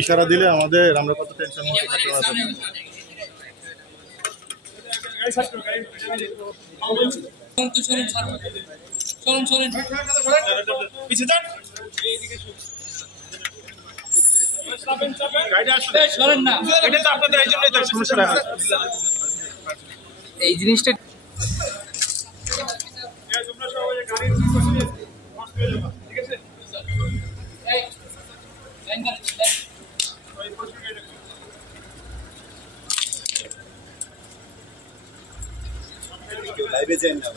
ইশারা দিলে আমাদের আমরা কত টেনশন মুক্ত থাকতে পারবো। এই জিনিসটা লাইভে যাই না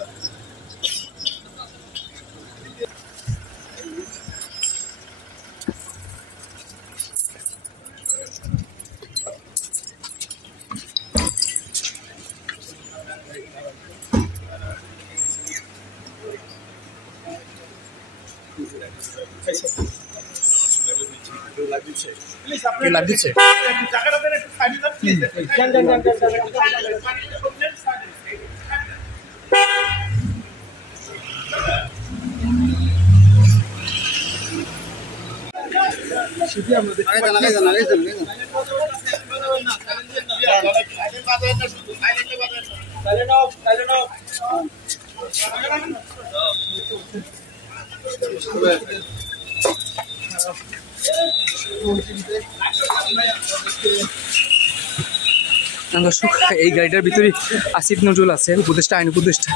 লাইভ দিচ্ছে দর্শক, এই গাড়িটার ভিতরে আসিফ নজরুল আছে, উপদেষ্টা, আইন উপদেষ্টা।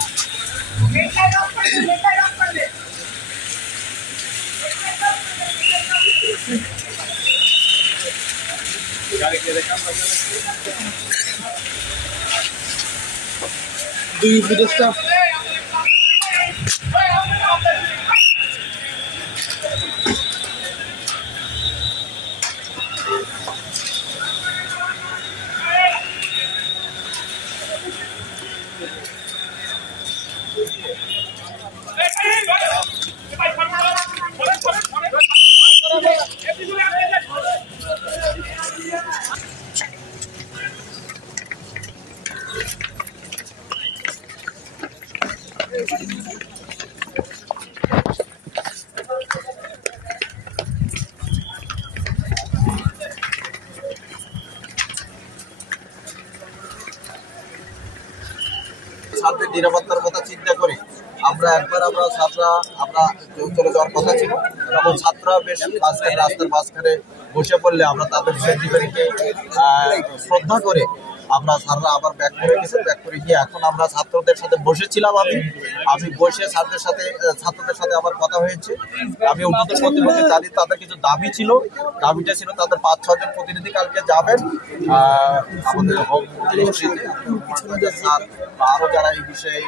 দুই উপদেষ্টা ছাত্রের নিরাপত্তার কথা চিন্তা করে আমরা চলে যাওয়ার কথা ছিল, তখন ছাত্ররা বেশ রাস্তার মাঝখানে বসে পড়লে আমরা তাদের সেন্টিমেন্টকে শ্রদ্ধা করে স্যাররা আবার ব্যাক করে গেছে। ব্যাক করে গিয়ে এখন আমরা ছাত্রদের সাথে বসেছিলাম, আমি বসে ছাত্রদের সাথে আমার কথা হয়েছে। আমি ঊর্ধ্বতন কর্তৃপক্ষকে জানি তাদের কিছু দাবিটা ছিল তাদের 5-6 জন প্রতিনিধি কালকে যাবেন আমাদের হোম মিনিস্ট্রিতে, স্যার বা আরো যারা এই বিষয়ে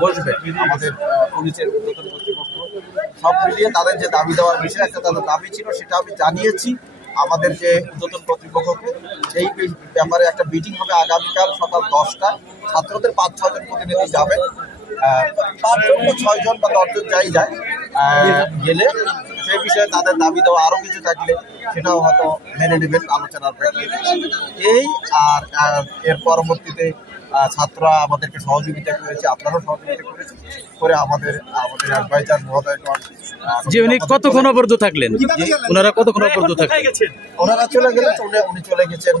বসবেন আমাদের পুলিশের ঊর্ধ্বতন কর্তৃপক্ষ, সব মিলিয়ে তাদের যে দাবি দেওয়ার বিষয়ে একটা তাদের দাবি ছিল সেটা আমি জানিয়েছি আমাদের যে ঊর্ধ্বতন কর্তৃপক্ষকে। সেই ব্যাপারে একটা মিটিং হবে আগামীকাল সকাল 10টায়। ছাত্রদের 5-6 জন প্রতিনিধি যাবেন, 5 জন বা 6 জন বা 10 জন যাই যায় গেলে সেই বিষয়ে তাদের দাবি দেওয়া আরো কিছু থাকলে সেটাও হয়তো মেনে নেবেন আলোচনার প্রেক্ষিতে। এই আর এর পরবর্তীতে ছাত্ররা আমাদেরকে সহযোগিতা করেছে, আপনারাও সহযোগিতা করেছে করে আমাদের অ্যাডভাইজার মহোদয়গণ যে উনি কতক্ষণ অবরুদ্ধ থাকলেন, ওনারা কতক্ষণ অবরুদ্ধ থাকলেন? ওনারা চলে গেলেন, উনি চলে গেছেন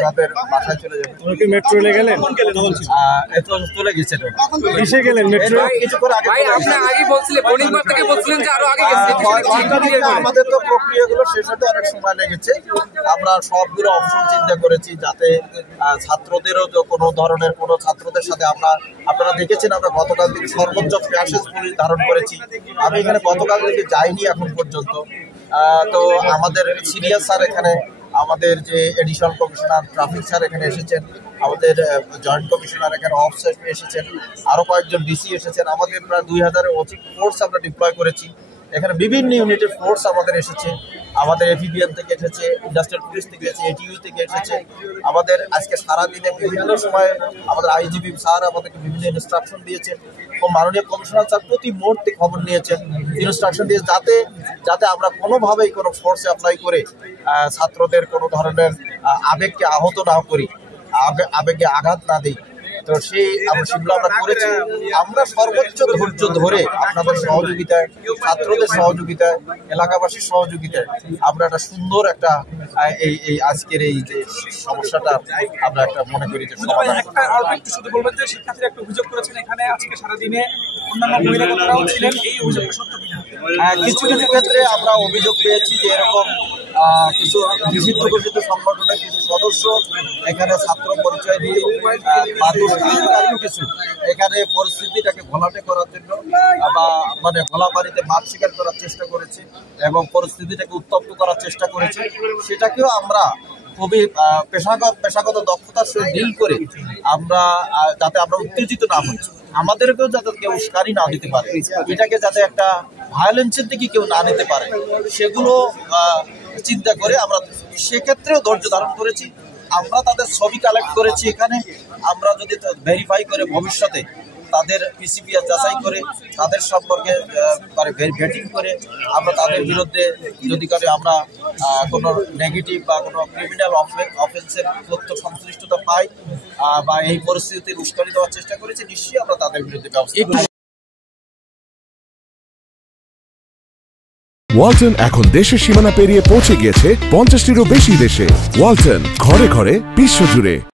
ওনাদের বাসায় চলে যাবেন। কি মেট্রো গেলেন? চলে গেছেন। কিসে গেলেন? মেট্রো কিছু করে আগে আমাদের তো প্রক্রিয়াগুলো শেষ হতে অনেক সময় লেগেছে। আমরা সবগুলো অপশন চিন্তা করেছি যাতে ছাত্রদেরও কোনো ধরনের কোনো ছাত্রদের সাথে আপনারা দেখেছেন আমরা গতকাল থেকে সর্বোচ্চ প্যাসেজ পুলিশ ধারণ করেছি। আমি এখানে গতকাল থেকে যাইনি এখন পর্যন্ত। তো আমাদের সিনিয়র স্যার এখানে, আমাদের যে এডিশনাল কমিশনার ট্রাফিক স্যার এখানে এসেছেন, আমাদের জয়েন্ট কমিশনার এখানে অফিসার এসেছেন, আরো কয়েকজন ডিসি এসেছেন। আমাদের প্রায় 2000-এর অধিক ফোর্স আমরা ডিপ্লয় করেছি। এখানে বিভিন্ন ইউনিটের ফোর্স আমাদের এসেছে, আমাদের এফিবিএন থেকে এসেছে, ইন্ডাস্ট্রিয়াল পুলিশ থেকে এসেছে, এটিইউ থেকে এসেছে। আমাদের আজকে সারাদিনে বিভিন্ন সময়ে আমাদের আইজিপি স্যার আমাদেরকে বিভিন্ন ইনস্ট্রাকশন দিয়েছেন ও মাননীয় কমিশনার স্যার প্রতি মুহূর্তে খবর নিয়েছেন, ইনস্ট্রাকশন দিয়েছে যাতে আমরা কোনোভাবেই কোনো ফোর্সে অ্যাপ্লাই করে ছাত্রদের কোনো ধরনের আবেগকে আহত না করি, আবেগে আঘাত না দিই। তো সেই সেগুলো আমরা করেছি। আমরা সর্বোচ্চ ধৈর্য ধরে আপনাদের সহযোগিতায়, ছাত্রদের সহযোগিতায়, এলাকাবাসীর সহযোগিতায় আমরা একটা সুন্দর একটা এই আজকের এই যে সমস্যাটা আমরা একটা মনে করি যে সমাধান। একটা অল্প একটু শুধু বলবেন যে শিক্ষার্থীরা একটা অভিযোগ করেছেন এখানে আজকে সারাদিনে অন্যান্য বহিরাগতরাও ছিলেন, এই অভিযোগটা সত্য কিনা? কিছু কিছু ক্ষেত্রে আমরা অভিযোগ পেয়েছি যে এরকম কিছু নিষিদ্ধ ঘোষিত সংগঠনের কিছু সদস্য এখানে ছাত্র পরিচয় দিয়ে বা দুষ্কৃতিকারীও কিছু এখানে পরিস্থিতিটাকে ঘোলাটে করার জন্য বা মানে ঘোলাপানিতে মাঠ শিকার করার চেষ্টা করেছে এবং পরিস্থিতিটাকে উত্তপ্ত করার চেষ্টা করেছে। সেটাকেও আমরা খুবই পেশাগত দক্ষতার সাথে ডিল করে আমরা যাতে আমরা উত্তেজিত না হই, আমাদেরকেও যাতে কেউ উস্কানি না দিতে পারে, এটাকে যাতে একটা ভায়োলেন্সের দিকে কেউ না নিতে পারে, সেগুলো চিন্তা করে আমরা সেক্ষেত্রেও ধৈর্য ধারণ করেছি। আমরা তাদের ছবি কালেক্ট করেছি এখানে, আমরা যদি ভেরিফাই করে ভবিষ্যতে তাদের পিসিপিএস যাচাই করে তাদের সম্পর্কে ভেটিং করে আমরা তাদের বিরুদ্ধে যদি করে আমরা কোনো নেগেটিভ বা কোনো ক্রিমিনাল অফেন্সের তথ্য সংশ্লিষ্টতা পাই বা এই পরিস্থিতির উস্কানি দেওয়ার চেষ্টা করেছি, নিশ্চয়ই আমরা তাদের বিরুদ্ধে ব্যবস্থা নেব। ওয়ালটন এখন দেশের সীমানা পেরিয়ে পৌঁছে গিয়েছে 50টিরও বেশি দেশে। ওয়ালটন, ঘরে ঘরে বিশ্বজুড়ে।